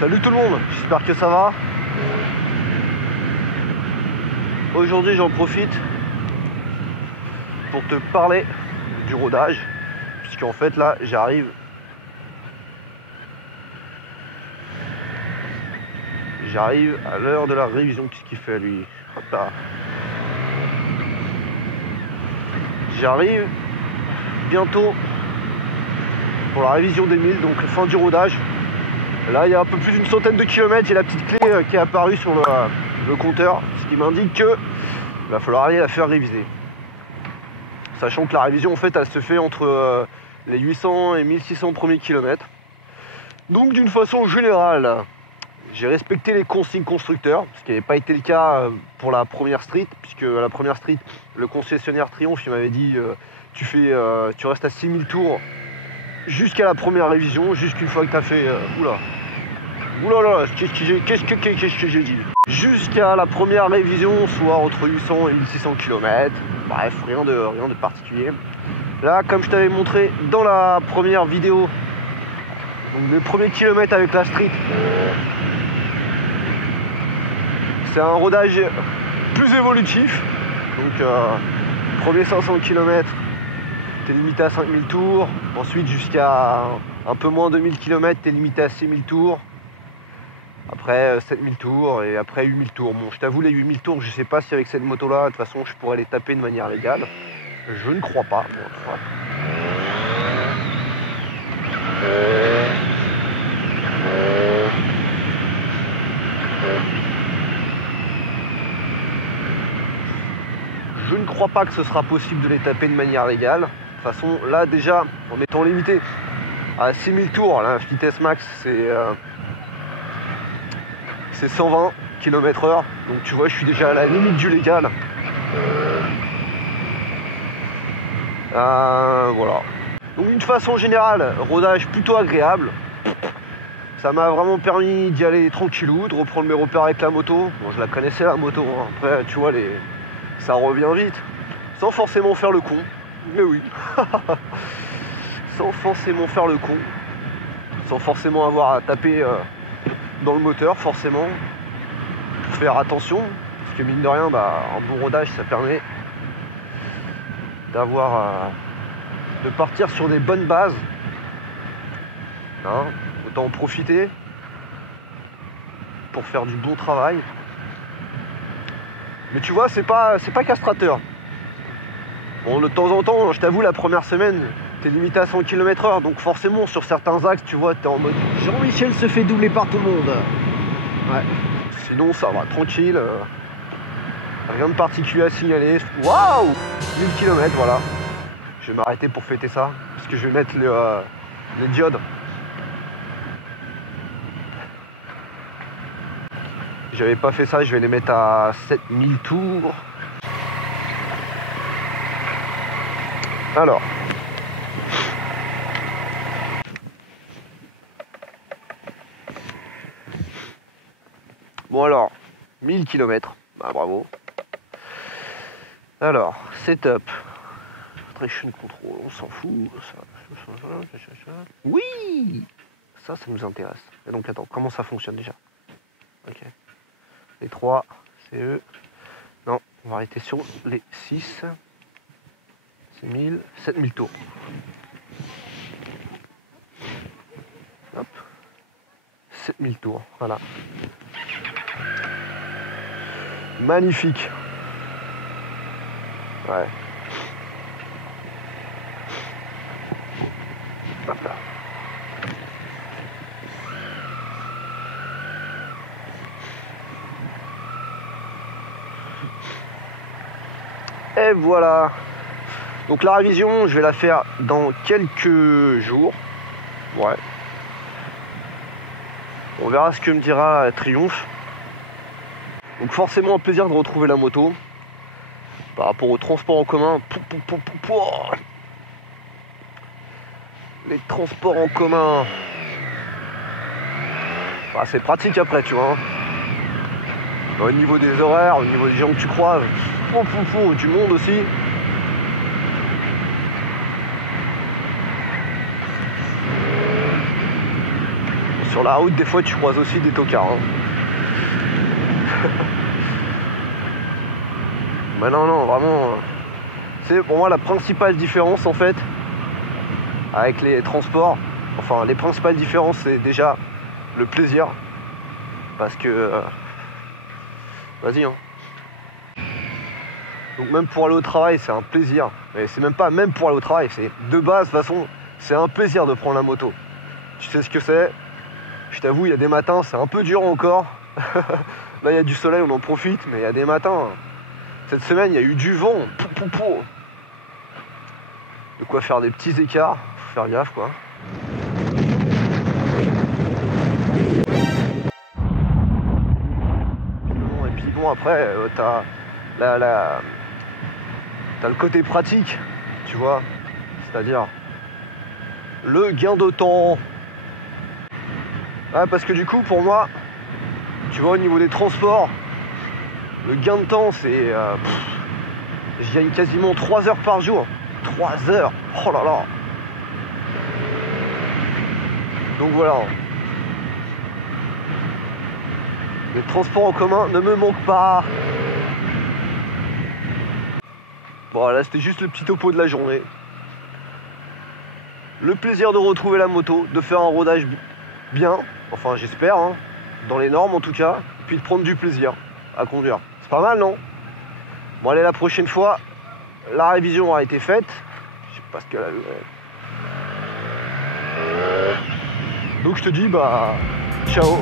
Salut tout le monde, j'espère que ça va. Aujourd'hui j'en profite pour te parler du rodage, puisqu'en fait là j'arrive à l'heure de la révision. Qu'est-ce qu'il fait lui? J'arrive bientôt pour la révision des 1000, donc fin du rodage. Là il y a un peu plus d'une centaine de kilomètres, j'ai la petite clé qui est apparue sur le compteur, ce qui m'indique que il va falloir aller la faire réviser. Sachant que la révision en fait elle se fait entre les 800 et 1600 premiers kilomètres. Donc d'une façon générale, j'ai respecté les consignes constructeurs, ce qui n'avait pas été le cas pour la première street, puisque la première street, le concessionnaire Triumph il m'avait dit tu restes à 6000 tours jusqu'à la première révision, jusqu'une fois que tu as fait oulala, qu'est-ce que j'ai dit? Jusqu'à la première révision, soit entre 800 et 1600 km. Bref, rien de particulier. Là, comme je t'avais montré dans la première vidéo, donc les premiers kilomètres avec la street, c'est un rodage plus évolutif. Donc, premier 500 km, t'es limité à 5000 tours. Ensuite, jusqu'à un peu moins de 1000 km, t'es limité à 6000 tours. Après 7000 tours et après 8000 tours. Bon, je t'avoue, les 8000 tours, je sais pas si avec cette moto-là, de toute façon, je pourrais les taper de manière légale. Je ne crois pas. Bon, je ne crois pas que ce sera possible de les taper de manière légale. De toute façon, là, déjà, en étant limité à 6000 tours, la vitesse max, c'est 120 km/h, donc tu vois je suis déjà à la limite du légal. Voilà. Donc d'une façon générale, rodage plutôt agréable. Ça m'a vraiment permis d'y aller tranquillou, de reprendre mes repères avec la moto. Bon, je la connaissais la moto, hein. Après tu vois ça revient vite, sans forcément faire le con. Mais oui. Sans forcément faire le con, sans forcément avoir à taper dans le moteur forcément, pour faire attention, parce que mine de rien, un bon rodage ça permet de partir sur des bonnes bases, hein, autant en profiter pour faire du bon travail. Mais tu vois, c'est pas castrateur. Bon, de temps en temps, je t'avoue, la première semaine t'es limité à 100 km/h, donc forcément sur certains axes, tu vois, t'es en mode Jean-Michel se fait doubler par tout le monde. Ouais. Sinon ça va, tranquille. Rien de particulier à signaler. Waouh, 1000 km, voilà. Je vais m'arrêter pour fêter ça, parce que je vais mettre les diodes. J'avais pas fait ça, je vais les mettre à 7000 tours. Alors. Bon alors, 1000 km, bravo. Alors, setup, traction control, on s'en fout. Oui, ça nous intéresse. Et donc attends, comment ça fonctionne déjà? Ok. Les 3, c'est eux. Non, on va arrêter sur les 6. C'est 1000, 7000 tours. Hop. 7000 tours, voilà. Magnifique. Ouais. Hop là. Et voilà. Donc la révision, je vais la faire dans quelques jours. Ouais. On verra ce que me dira Triumph. Donc forcément un plaisir de retrouver la moto. Par rapport au transport en commun. Les transports en commun. C'est pratique après, tu vois. Au niveau des horaires, au niveau des gens que tu croises. Du monde aussi. sur la route, des fois, tu croises aussi des tocards. Hein. Mais non, vraiment, c'est pour moi la principale différence, en fait, avec les transports. Enfin, les principales différences, c'est déjà le plaisir. Parce que... vas-y, hein. Donc même pour aller au travail, c'est un plaisir. Mais c'est même pas même pour aller au travail, c'est de base, de toute façon, c'est un plaisir de prendre la moto. Tu sais ce que c'est. Je t'avoue, il y a des matins, c'est un peu dur encore. Là, il y a du soleil, on en profite, mais il y a des matins. Cette semaine, il y a eu du vent. De quoi faire des petits écarts. Faut faire gaffe, quoi. Et puis bon, après, t'as le côté pratique, tu vois. C'est-à-dire le gain de temps. Ouais, parce que du coup, pour moi, tu vois, au niveau des transports, le gain de temps, c'est... je gagne quasiment 3 heures par jour. 3 heures. Oh là là. Donc voilà. Les transports en commun ne me manquent pas. Bon, là, c'était juste le petit topo de la journée. Le plaisir de retrouver la moto, de faire un rodage bien, enfin j'espère, hein, dans les normes en tout cas, puis de prendre du plaisir à conduire. C'est pas mal, non? Bon, allez, la prochaine fois, la révision aura été faite. Je sais pas ce qu'elle a vu. Donc je te dis, bah, ciao.